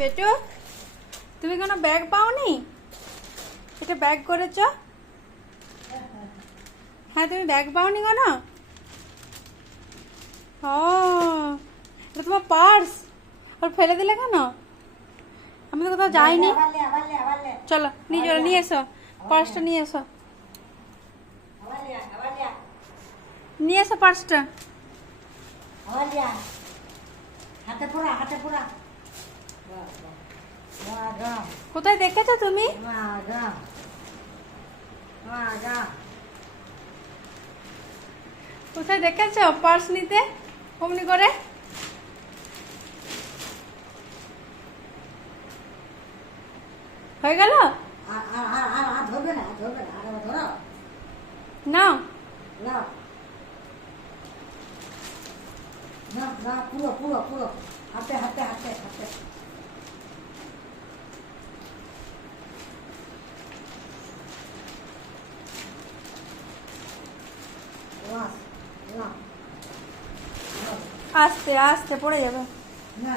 বেটু, তুমি কোনো ব্যাগ পাওনি? এটা ব্যাগ করেছ? হ্যাঁ, তুমি ব্যাগ পাওনি কেন? ও, এটা তোমার পার্স। আর ফেলে দিলে কেন? আমি তো কোথাও যাইনি। চলো নিয়ে এসো, পার্সটা নিয়ে এসো। নিয়ে এসো পার্সটা। কোথায় দেখেছো তুমি? কোথায় দেখেছো পার্স নিতে অমনি করে? হয়ে গেল? নাও। পুরো পুরো পুরো হাতে হাতে হাতে হাতে আস্তে আস্তে পড়ে যাবে। না